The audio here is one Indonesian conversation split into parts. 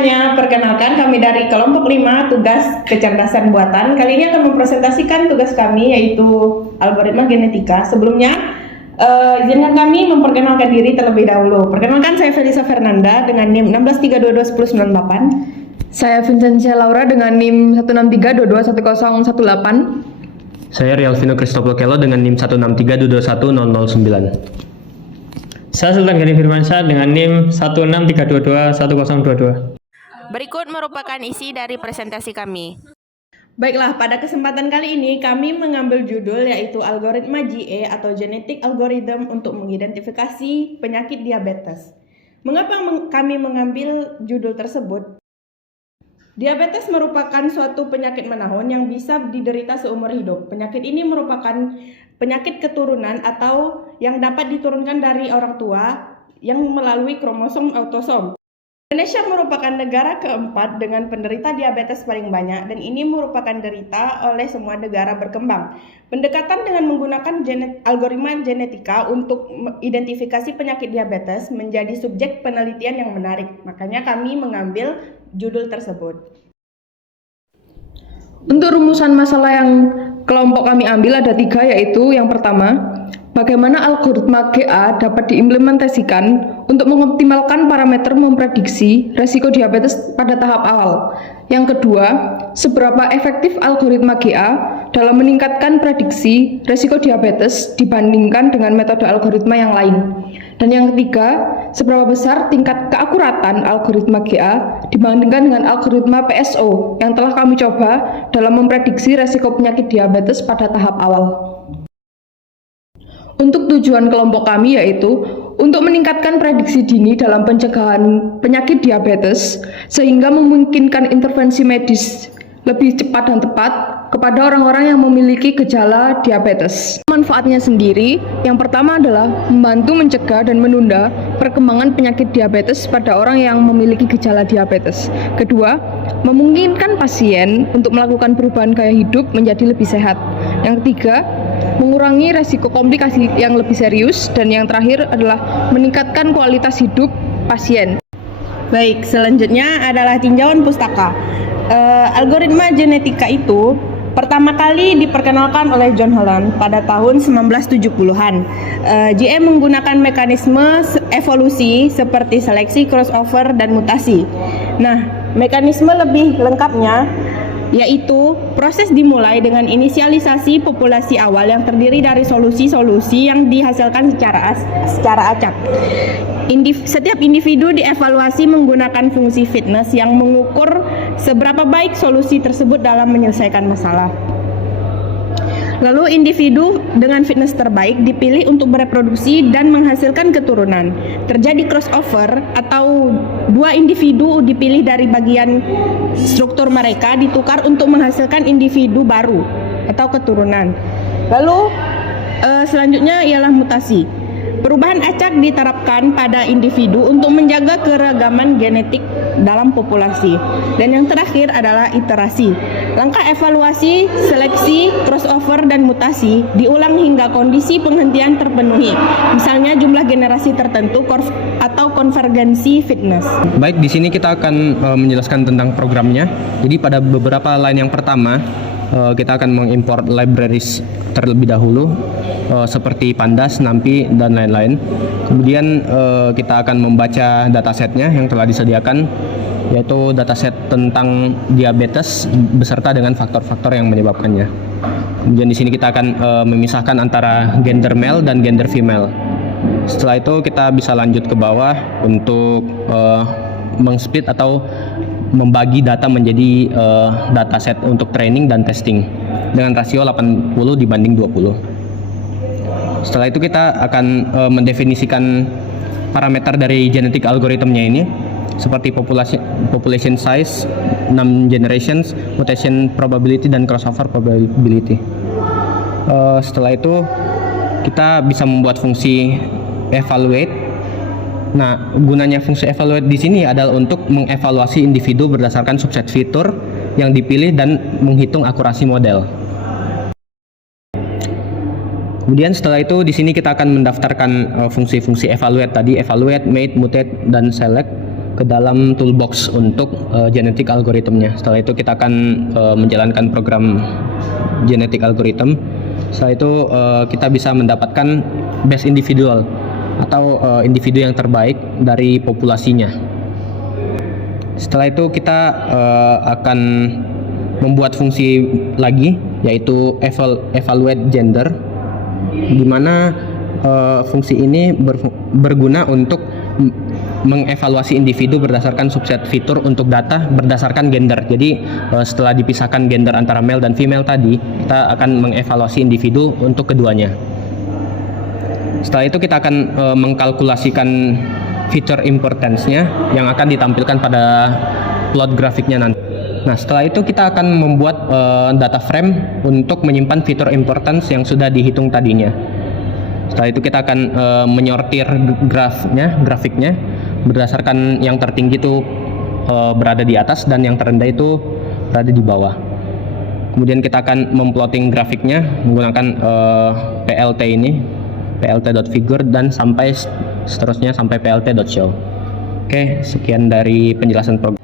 semuanya, perkenalkan kami dari kelompok 5 tugas kecerdasan buatan. Kali ini akan mempresentasikan tugas kami yaitu algoritma genetika. Sebelumnya, izinkan kami memperkenalkan diri terlebih dahulu. Perkenalkan, saya Felisa Fernanda dengan NIM 16322098. Saya Vincentia Laura dengan NIM 163221018. Saya Rialvino Cristopolo dengan NIM 163221009. Saya Sultan Gani Firmansyah dengan NIM 163221022. Berikut merupakan isi dari presentasi kami. Baiklah, pada kesempatan kali ini kami mengambil judul yaitu algoritma GA atau Genetic Algorithm untuk mengidentifikasi penyakit diabetes. Mengapa kami mengambil judul tersebut? Diabetes merupakan suatu penyakit menahun yang bisa diderita seumur hidup. Penyakit ini merupakan penyakit keturunan atau yang dapat diturunkan dari orang tua yang melalui kromosom autosom. Indonesia merupakan negara keempat dengan penderita diabetes paling banyak dan ini merupakan derita oleh semua negara berkembang. Pendekatan dengan menggunakan algoritma genetika untuk identifikasi penyakit diabetes menjadi subjek penelitian yang menarik. Makanya kami mengambil judul tersebut. Untuk rumusan masalah yang kelompok kami ambil ada 3, yaitu yang pertama, bagaimana algoritma GA dapat diimplementasikan untuk mengoptimalkan parameter memprediksi resiko diabetes pada tahap awal. Yang kedua, seberapa efektif algoritma GA dalam meningkatkan prediksi resiko diabetes dibandingkan dengan metode algoritma yang lain. Dan yang ketiga, seberapa besar tingkat keakuratan algoritma GA dibandingkan dengan algoritma PSO yang telah kami coba dalam memprediksi resiko penyakit diabetes pada tahap awal. Untuk tujuan kelompok kami yaitu untuk meningkatkan prediksi dini dalam pencegahan penyakit diabetes sehingga memungkinkan intervensi medis lebih cepat dan tepat kepada orang-orang yang memiliki gejala diabetes. Manfaatnya sendiri, yang pertama adalah membantu mencegah dan menunda perkembangan penyakit diabetes pada orang yang memiliki gejala diabetes. Kedua, memungkinkan pasien untuk melakukan perubahan gaya hidup menjadi lebih sehat. Yang ketiga, mengurangi resiko komplikasi yang lebih serius. Dan yang terakhir adalah meningkatkan kualitas hidup pasien. Baik, selanjutnya adalah tinjauan pustaka. Algoritma genetika itu pertama kali diperkenalkan oleh John Holland pada tahun 1970-an. GA menggunakan mekanisme evolusi seperti seleksi, crossover, dan mutasi. Nah, mekanisme lebih lengkapnya yaitu proses dimulai dengan inisialisasi populasi awal yang terdiri dari solusi-solusi yang dihasilkan secara acak. Setiap individu dievaluasi menggunakan fungsi fitness yang mengukur seberapa baik solusi tersebut dalam menyelesaikan masalah. Lalu individu dengan fitness terbaik dipilih untuk bereproduksi dan menghasilkan keturunan. Terjadi crossover atau dua individu dipilih dari bagian struktur mereka ditukar untuk menghasilkan individu baru atau keturunan. Lalu selanjutnya ialah mutasi. Perubahan acak diterapkan pada individu untuk menjaga keragaman genetik dalam populasi. Dan yang terakhir adalah iterasi. Langkah evaluasi, seleksi, crossover, dan mutasi diulang hingga kondisi penghentian terpenuhi. Misalnya jumlah generasi tertentu atau konvergensi fitness. Baik, di sini kita akan menjelaskan tentang programnya. Jadi pada beberapa line yang pertama, kita akan mengimport libraries terlebih dahulu seperti Pandas, NumPy, dan lain-lain. Kemudian kita akan membaca datasetnya yang telah disediakan, yaitu dataset tentang diabetes beserta dengan faktor-faktor yang menyebabkannya. Kemudian di sini kita akan memisahkan antara gender male dan gender female. Setelah itu kita bisa lanjut ke bawah untuk meng-split atau membagi data menjadi dataset untuk training dan testing dengan rasio 80 dibanding 20. Setelah itu kita akan mendefinisikan parameter dari genetic algorithmnya ini seperti population size, 6 generations, mutation probability, dan crossover probability. Setelah itu kita bisa membuat fungsi evaluate. Nah, gunanya fungsi evaluate di sini adalah untuk mengevaluasi individu berdasarkan subset fitur yang dipilih dan menghitung akurasi model. Kemudian setelah itu di sini kita akan mendaftarkan fungsi-fungsi evaluate tadi, evaluate, mate, mutate, dan select ke dalam toolbox untuk genetik algoritmnya. Setelah itu kita akan menjalankan program genetik algorithm. Setelah itu kita bisa mendapatkan best individual atau individu yang terbaik dari populasinya. Setelah itu kita akan membuat fungsi lagi, yaitu evaluate gender, di mana fungsi ini berguna untuk mengevaluasi individu berdasarkan subset fitur untuk data berdasarkan gender. Jadi setelah dipisahkan gender antara male dan female tadi, kita akan mengevaluasi individu untuk keduanya. Setelah itu kita akan mengkalkulasikan feature importance-nya yang akan ditampilkan pada plot grafiknya nanti. Nah, setelah itu kita akan membuat data frame untuk menyimpan fitur importance yang sudah dihitung tadinya. Setelah itu kita akan menyortir grafiknya berdasarkan yang tertinggi itu berada di atas dan yang terendah itu berada di bawah. Kemudian kita akan memplotting grafiknya menggunakan PLT ini, plt.figure, dan sampai seterusnya sampai plt.show. Oke, sekian dari penjelasan program.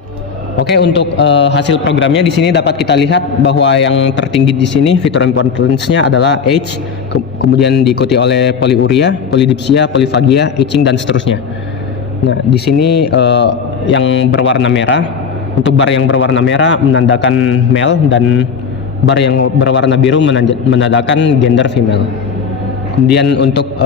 Oke, untuk hasil programnya di sini dapat kita lihat bahwa yang tertinggi di sini fitur importance-nya adalah age, kemudian diikuti oleh polyuria, polydipsia, polyphagia, itching, dan seterusnya. Nah, di sini yang berwarna merah, untuk bar yang berwarna merah menandakan male dan bar yang berwarna biru menandakan gender female. Kemudian untuk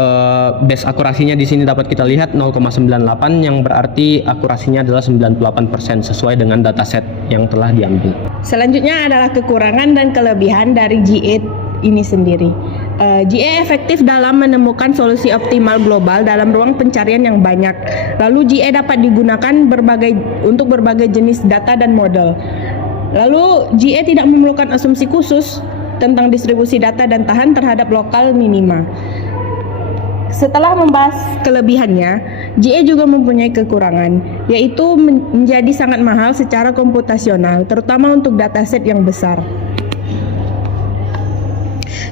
base akurasinya di sini dapat kita lihat 0,98 yang berarti akurasinya adalah 98% sesuai dengan dataset yang telah diambil. Selanjutnya adalah kekurangan dan kelebihan dari GA ini sendiri. GA efektif dalam menemukan solusi optimal global dalam ruang pencarian yang banyak. Lalu GA dapat digunakan untuk berbagai jenis data dan model. Lalu GA tidak memerlukan asumsi khusus tentang distribusi data dan tahan terhadap lokal minima. Setelah membahas kelebihannya, GA juga mempunyai kekurangan, yaitu menjadi sangat mahal secara komputasional, terutama untuk dataset yang besar.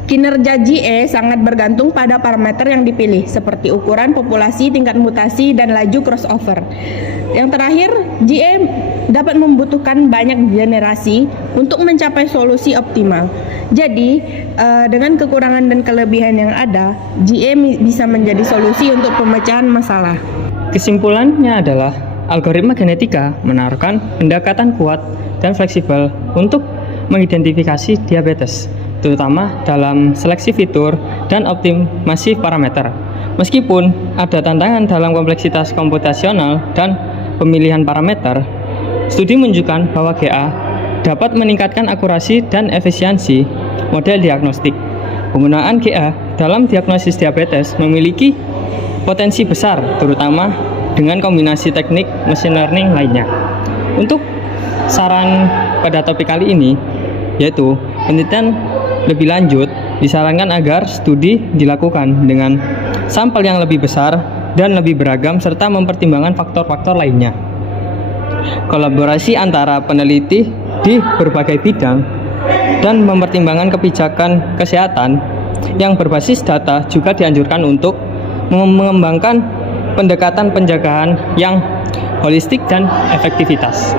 Kinerja GA sangat bergantung pada parameter yang dipilih, seperti ukuran populasi, tingkat mutasi, dan laju crossover. Yang terakhir, GA dapat membutuhkan banyak generasi untuk mencapai solusi optimal. Jadi, dengan kekurangan dan kelebihan yang ada, GA bisa menjadi solusi untuk pemecahan masalah. Kesimpulannya adalah algoritma genetika menawarkan pendekatan kuat dan fleksibel untuk mengidentifikasi diabetes, terutama dalam seleksi fitur dan optimasi parameter. Meskipun ada tantangan dalam kompleksitas komputasional dan pemilihan parameter, studi menunjukkan bahwa GA dapat meningkatkan akurasi dan efisiensi model diagnostik. Penggunaan GA dalam diagnosis diabetes memiliki potensi besar, terutama dengan kombinasi teknik machine learning lainnya. Untuk saran pada topik kali ini, yaitu penelitian lebih lanjut, disarankan agar studi dilakukan dengan sampel yang lebih besar dan lebih beragam serta mempertimbangkan faktor-faktor lainnya. Kolaborasi antara peneliti di berbagai bidang dan mempertimbangkan kebijakan kesehatan yang berbasis data juga dianjurkan untuk mengembangkan pendekatan pencegahan yang holistik dan efektivitas.